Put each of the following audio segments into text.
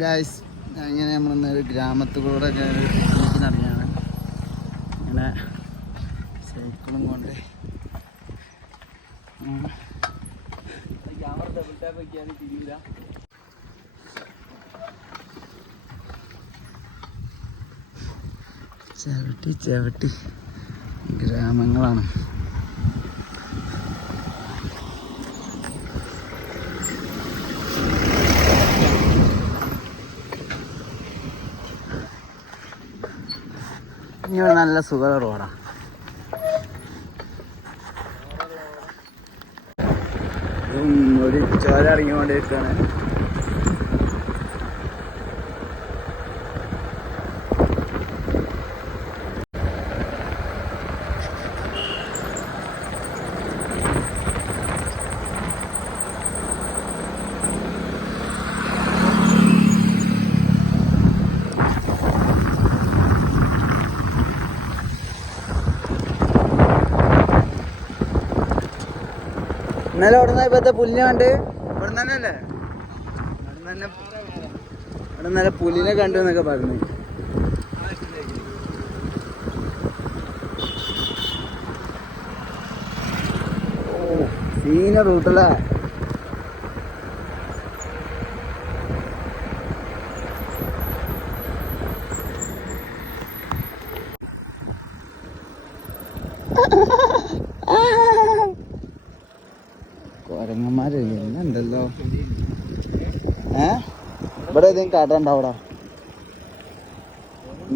Guys അങ്ങനെ നമ്മളൊരു ഗ്രാമത്തിലൂടെ നടക്കുകയാണ്. ഇങ്ങനെ സൈക്കിളും കൊണ്ട് ചവിട്ടി ചവിട്ടി ഗ്രാമങ്ങളാണ്. ഇനി നല്ല സുഖമുള്ള റോഡാണ്. ഒരു ചോര ഇറങ്ങിക്കൊണ്ടിരിക്കുകയാണ്. ഇന്നലെ അവിടെ നിന്ന് ഇപ്പോഴത്തെ പുല്ലിനെ കണ്ട് ഇവിടെ തന്നെ അല്ലേ, ഇവിടെ നല്ല പുലിനെ കണ്ടു എന്നൊക്കെ പറഞ്ഞു. സീന റൂട്ടല്ലേ. കൊരങ്ങന്മാര് എന്നുണ്ടല്ലോ. ഇവിടെ ഏതെങ്കിലും കട ഉണ്ടാവൂടാ.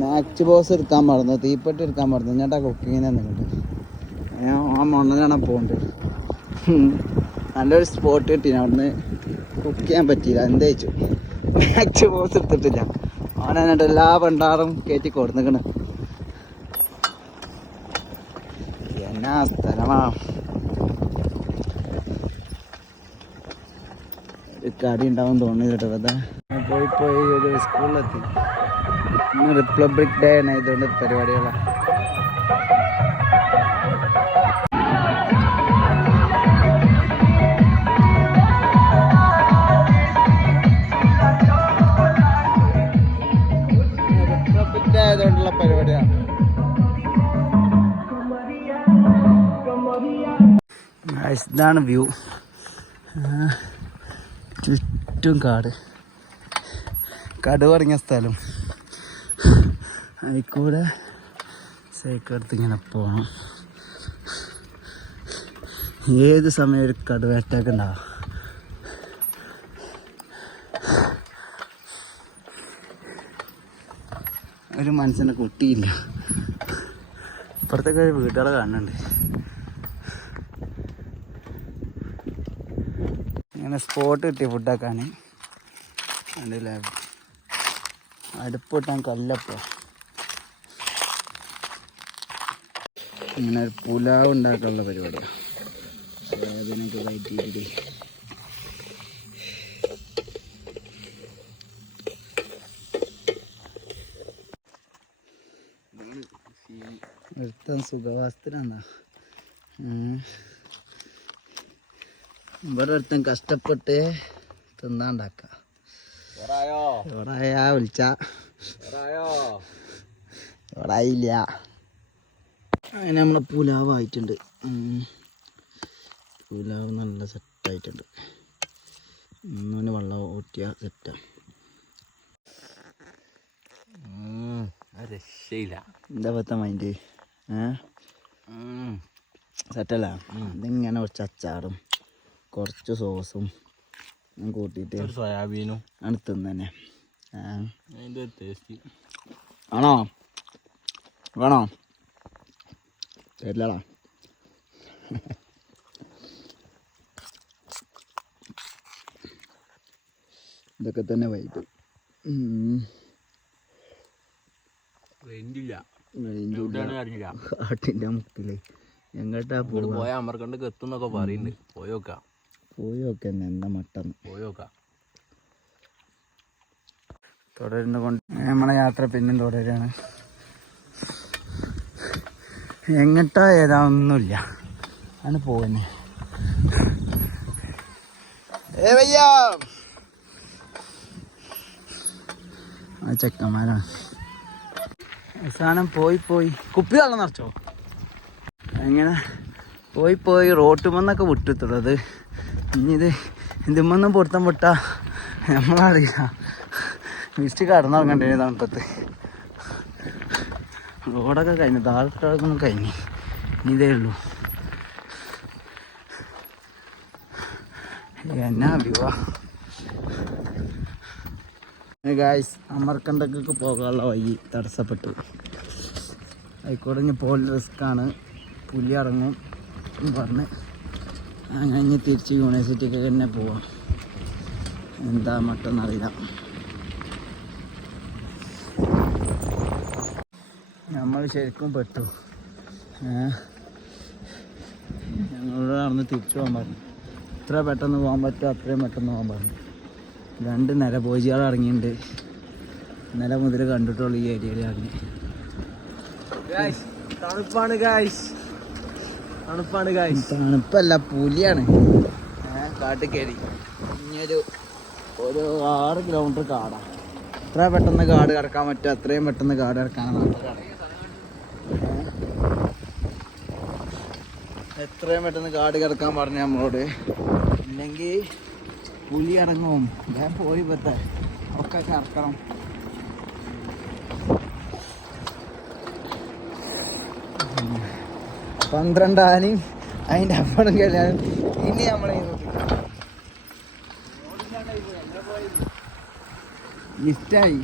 മാച്ച് ബോസ് എടുക്കാൻ പാടുന്നു, തീപ്പെട്ടി എടുക്കാൻ പാടുന്നു. ഞാൻ കുക്കിങ്ങിന് നിന്നിട്ട് ഞാൻ ആ മണ്ണനാണ് പോകേണ്ടത്. നല്ലൊരു സ്പോട്ട് കിട്ടീന്, അവിടുന്ന് കുക്ക് ചെയ്യാൻ പറ്റിയില്ല. എന്താ വെച്ചു മാച്ച് ബോസ് എടുത്തിട്ടില്ല. അവനെന്നിട്ട് എല്ലാ പണ്ടാറും കയറ്റി കൊടുന്നിക്കണ്. എന്നാ സ്ഥലമാ. ഒരു കടി ഉണ്ടാവും തോന്നുന്നു കേട്ടോ. അതാ പോയി ഒരു സ്കൂളിലെത്തി. ഇന്ന് റിപ്പബ്ലിക് ഡേ ആണ്, ഇതുകൊണ്ട് പരിപാടികളാണ്. റിപ്പബ്ലിക് ഡേ ആയതുകൊണ്ടുള്ള പരിപാടിയാണ്. ഇതാണ് വ്യൂ. ചുറ്റും കാട് പറഞ്ഞ സ്ഥലം. അതിൽക്കൂടെ സൈക്കിൾ എടുത്ത് ഇങ്ങനെ പോകണം. ഏത് സമയം ഒരു കടുവേട്ടൊക്കെ ഉണ്ടാവും. ഒരു മനുഷ്യനെ കുട്ടിയില്ല. ഇപ്പുറത്തൊക്കെ ഒരു വീട്ടുകളെ കാണുന്നുണ്ട്. ഇങ്ങനെ സ്പോട്ട് കിട്ടിയ ഫുഡാക്കാൻ കണ്ടില്ലേ. അടുപ്പ് കിട്ടാൻ കല്ലപ്പോ. ഇങ്ങനെ ഒരു പുലാവ് ഉണ്ടാക്കാനുള്ള പരിപാടിയാണ്. അതിനൊക്കെ കയറ്റിയിട്ടേ ഒരുത്തൻ സുഖവാസത്തിനാ. ഇവിടെ ഒരുത്തൻ കഷ്ടപ്പെട്ട് തിന്നാണ്ടാക്ക. എവിടായാ വിളിച്ച എവിടായില്ല. അങ്ങനെ നമ്മളെ പുലാവ് ആയിട്ടുണ്ട്. പുലാവ് നല്ല സെറ്റായിട്ടുണ്ട്. ഒന്നിന് വെള്ളം ഊറ്റിയ സെറ്റാ. രക്ഷയില്ല. എന്താ പത്ത മൈൻഡ് സെറ്റല്ല. ഇതിങ്ങനെ കുറച്ച് അച്ചാറും കുറച്ച് സോസും കൂട്ടിയിട്ട് സോയാബീനും അടുത്തുനിന്ന് തന്നെ. അതിൻ്റെ ടേസ്റ്റ് ആണോ വേണോ? തരില്ലടാ. ഇതൊക്കെ തന്നെ വൈബ്. കാട്ടിൻ്റെ മുക്കില് എങ്ങോട്ടാ പോയാ അമർക്കണ്ട് എത്തുന്നൊക്കെ പറയുന്നുണ്ട്. പോയോക്കെ എന്താ മട്ടന്ന് പോയോക്കാം. തുടരുന്ന കൊണ്ട് നമ്മളെ യാത്ര പിന്നും തുടരുകയാണ്. എങ്ങട്ടാ ഏതാ ഒന്നുമില്ല, ആണ് പോകുന്നത്. ആ ചെക്കന്മാരാണ്. അവസാനം പോയി കുപ്പി വെള്ളം നിറച്ചോ അങ്ങനെ പോയി റോട്ടുമെന്നൊക്കെ വിട്ടിട്ടുള്ളത്. ഇനി ഇതുമൊന്നും പൊടുത്തം വിട്ടാ നമ്മളറിയില്ല, വിരിച്ച് കടന്നിറങ്ങണ്ടേ തണുപ്പത്ത്. റോഡൊക്കെ കഴിഞ്ഞു, താഴത്തൊന്നും കഴിഞ്ഞു, ഇനി ഇതേ ഉള്ളൂ. എന്നാ വ്യൂവാ ഗായ്സ്. അമർക്കണ്ടക്കൊക്കെ പോകാനുള്ള വഴി തടസ്സപ്പെട്ടു. ആയിക്കോട്ടെ, ഇനി പോകാൻ റിസ്ക്കാണ്, പുലി ഇറങ്ങും പറഞ്ഞ് അങ്ങനെ തിരിച്ച് യൂണിവേഴ്സിറ്റിക്ക് തന്നെ പോവാം. എന്താ മട്ടെന്നറിയില്ല. നമ്മൾ ശരിക്കും പെട്ടു. ഞങ്ങളോട് നടന്ന് തിരിച്ചു പോകാൻ പറഞ്ഞു. എത്ര പെട്ടെന്ന് പോകാൻ പറ്റുമോ അത്രയും പെട്ടെന്ന് പോകാൻ പറഞ്ഞു. 2 നരഭോജികൾ ഇറങ്ങിയിട്ടുണ്ട്. ഇന്നലെ മുതൽ കണ്ടിട്ടുള്ളൂ ഈ ഏരിയയിൽ ഇറങ്ങി. തണുപ്പാണ് ഗായ്സ്, തണുപ്പാണ് ഗായ്സ്. തണുപ്പല്ല, പുലിയാണ്. കാട്ടിൽ കയറി ഇനിയൊരു 6 കിലോമീറ്റർ കാടാണ്. എത്ര പെട്ടെന്ന് കാട് കിടക്കാൻ പറ്റുമോ അത്രയും പെട്ടെന്ന് കാട് കിടക്കാനാണ് എത്രയും പെട്ടെന്ന് കാട് കിടക്കാൻ പറഞ്ഞു നമ്മളോട്. ഇല്ലെങ്കിൽ പുലി ഇറങ്ങും. ഞാൻ പോയി പറ്റേ ഒക്കെ കറക്കണം. പന്ത്രണ്ടാനും അതിൻ്റെ അപ്പുറം കഴിയാൻ ഇനി നമ്മളെ ലിഫ്റ്റായി.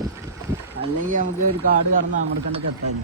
അല്ലെങ്കിൽ നമുക്ക് ഒരു കാട് കടന്ന് അമർക്കണ്ടൊക്കെ എത്താൻ.